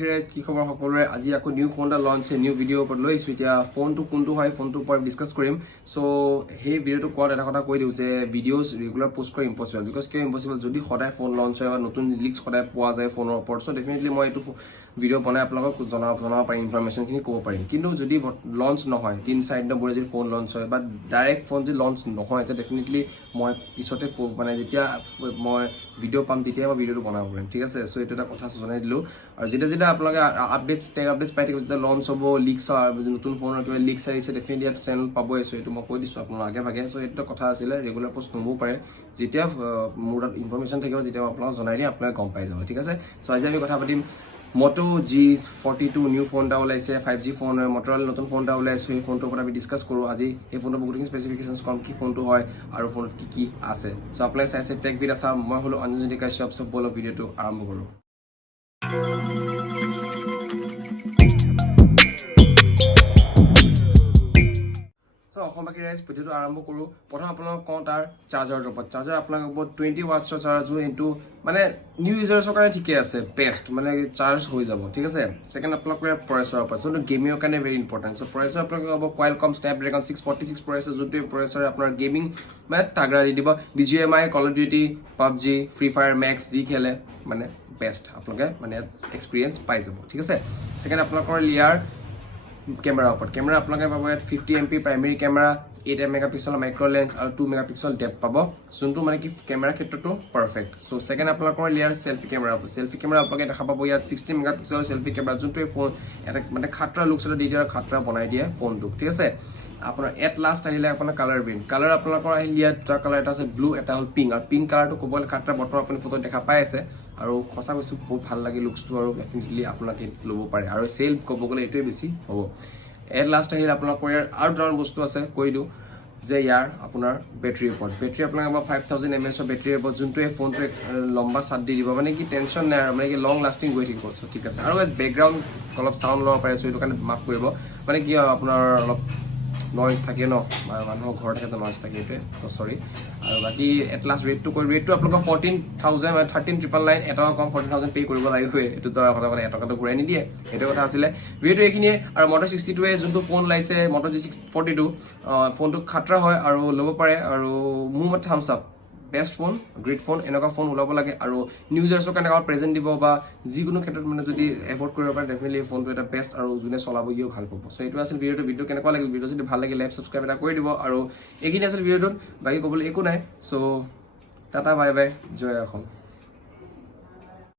বাকি ৰাইজ কি খবৰ সকলোৰে আজি আকৌ নিউ ফোন এটা লঞ্চ নিউ ভিডিঅ' ওপৰত লৈ আহিছোঁ এতিয়া ফোনটো কোনটো হয় ফোনটোৰ ওপৰত ডিছকাছ কৰিম সো সেই ভিডিঅ'টো কোৱাত এটা কথা কৈ দিওঁ যে ভিডিঅ'জ ৰেগুলাৰ পোষ্ট কৰা ইম্পচিবল বিকজ কিয় ইম্পচিবল যদি সদায় ফোন লঞ্চ হয় বা নতুন লিক্স সদায় পোৱা যায় ফোনৰ ওপৰত সো ডেফিনেটলি মই এইটো ভিডিঅ' বনাই আপোনালোকক জনাব পাৰিম ইনফৰমেশ্যনখিনি ক'ব পাৰিম কিন্তু যদি লঞ্চ নহয় 3-4 দিনৰ যদি ফোন লঞ্চ হয় বা ডাইৰেক্ট ফোন যদি লঞ্চ নহয় তেতিয়া ডেফিনেটলি মই পিছতে মানে যেতিয়া মই ভিডিঅ' পাম তেতিয়া মই ভিডিঅ'টো বনাব পাৰিম ঠিক আছে সো এইটো এটা কথা জনাই দিলোঁ আৰু যেতিয়া আপোনালোকে আপডেটছ পাই থাকিব যেতিয়া লঞ্চ হ'ব লিক্স হয় নতুন ফোনৰ কিবা লিক্স আহিছে ডেফিনেটলি ইয়াত চেনেল পাবই সো এইটো মই কৈ দিছোঁ আপোনালোক আগে ভাগে সো এইটো কথা আছিলে ৰেগুলাৰ পোষ্ট নহ'বও পাৰে যেতিয়া মোৰ তাত ইনফৰমেশ্যন থাকিব যেতিয়া আপোনালোক জনাই দিম আপোনালোকে গম পাই যাব ঠিক আছে সো আজি আমি কথা পাতিম Moto G42 নিউ ফোন এটা ওলাইছে 5G ফোন হয় মটৰলা নতুন ফোন এটা ওলাইছে এই ফোনটোৰ ওপৰত আমি ডিছকাছ কৰোঁ আজি এই ফোনটোৰ বহুতখিনি স্পেচিফিকেশ্যনছ কম কি ফোনটো হয় আৰু ফোনত কি আছে সো আপোনালোকে চাইছে টেক ভিড আছাম মই হ'লো অঞ্জনী কাশ্যপ সব বলক ভিডিঅ'টো আৰম্ভ কৰোঁ অসমবাসী ৰাইজ ভিডিঅ'টো আৰম্ভ কৰোঁ প্ৰথম আপোনালোকক কওঁ তাৰ চাৰ্জাৰৰ ওপৰত চাৰ্জাৰ আপোনালোকৰ 20 ৱাটছৰ চাৰ্জাৰ এইটো মানে নিউ ইউজাৰ্ছৰ কাৰণে ঠিকে আছে বেষ্ট মানে চাৰ্জ হৈ যাব ঠিক আছে ছেকেণ্ড আপোনালোকৰ প্ৰচেছৰৰ ওপৰত যোনটো গেমিঙৰ কাৰণে ভেৰি ইম্পৰ্টেণ্ট চ' প্ৰচেছৰ আপোনালোকে হ'ব কোৱালকম স্নেপড্ৰেগন 646 প্ৰচেছৰ যোনটো প্ৰচেছৰে আপোনাৰ গেমিং মানে তাগৰা দি দিব BGMI call of duty pubg free fire max যি খেলে মানে বেষ্ট আপোনালোকে মানে এক্সপিৰিয়েঞ্চ পাই যাব ঠিক আছে ছেকেণ্ড আপোনালোকৰ ইয়াৰ কেমেৰা ওপৰত কেমেৰা আপোনালোকে পাব ইয়াত 50 MP প্ৰাইমেৰী কেমেৰা 8 মেগাপিক্সেলৰ মাইক্ৰ লেন্স আৰু 2 মেগাপিক্সেল ডেপথ পাব যোনটো মানে কি কেমেৰা ক্ষেত্ৰতো পাৰফেক্ট সো ছেকেণ্ড আপোনালোকৰ ইয়াৰ সেলফি কেমেৰা হ'ব সেলফি কেমেৰা আপোনালোকে দেখা পাব ইয়াত 16 মেগাপিক্সেলৰ সেলফি কেমেৰা যোনটো ফোন এটা মানে খাটৰা লুকছ এটা দি দিয়ে খাটৰা বনাই দিয়ে ফোনটো ঠিক আছে আপোনাৰ এট লাষ্ট আহিলে আপোনাৰ কালাৰ গ্ৰীণ কালাৰ আপোনালোকৰ আহিল ইয়াত দুটা কালাৰ এটা আছে ব্লু এটা হ'ল পিংক আৰু পিংক কালাৰটো ক'বলৈ খাটৰা বৰ্তমান আপুনি ফটোত দেখা পাই আছে আৰু সঁচা কৈছোঁ বহুত ভাল লাগে লুকছটো আৰু ডেফিনেটলি আপোনালোকে ল'ব পাৰে আৰু চেল ক'ব গ'লে এইটোৱে বেছি হ'ব এট লাষ্ট আহিলে আপোনালোকৰ ইয়াৰ আৰু দুটামান বস্তু আছে কৈ দিওঁ যে ইয়াৰ আপোনাৰ বেটাৰীৰ ওপৰত বেটাৰী আপোনালোকে 5000 mAh বেটাৰীৰ ওপৰত যোনটোৱে ফোনটোৱে লম্বা চাৰ্জ দি দিব মানে কি টেনশ্যন নাই আৰু মানে কি লং লাষ্টিং গৈ থাকিব চ' ঠিক আছে আৰু বেকগ্ৰাউণ্ড অলপ চাউণ্ড ল'ব পাৰে চ' এইটো কাৰণে মাফ কৰিব মানে কি আপোনাৰ অলপ নইজ থাকে ন মানুহৰ ঘৰত থাকে নইজ থাকে এইটোৱে চ' চৰি আৰু বাকী এট লাষ্ট ৰেটটো আপোনালোকৰ 14,000 13,999 এটকা কম 14,000 পে' কৰিব লাগিবই এইটো ধৰা কথা মানে এটকাটো ঘূৰাই নিদিয়ে সেইটো কথা আছিলে ভিডিঅ'টো এইখিনিয়ে আৰু Moto 62ৱে যোনটো ফোন ওলাইছে Moto G42 ফোনটো খাটৰা হয় আৰু ল'ব পাৰে আৰু মোৰ মতে thumbs up best phone great phone এনেকুৱা ফোন ওলাব লাগে আৰু নিউ ইউজাৰ্ছৰ কাৰণে আমাৰ প্ৰেজেণ্ট দিব বা যিকোনো ক্ষেত্ৰত মানে যদি এফৰ্ড কৰিব পাৰে ডেফিনেটলি এই ফোনটো এটা বেষ্ট আৰু যোনে চলাব ইও ভাল পাব চ' এইটো আছিল ভিডিঅ' কেনেকুৱা লাগিল ভিডিঅ' যদি ভাল লাগিল লাইক ছাবস্ক্ৰাইব এটা কৰি দিব আৰু এইখিনি আছিল ভিডিঅ'টোত বাকী ক'বলৈ একো নাই চ' টাটা বাই বাই জয় অসম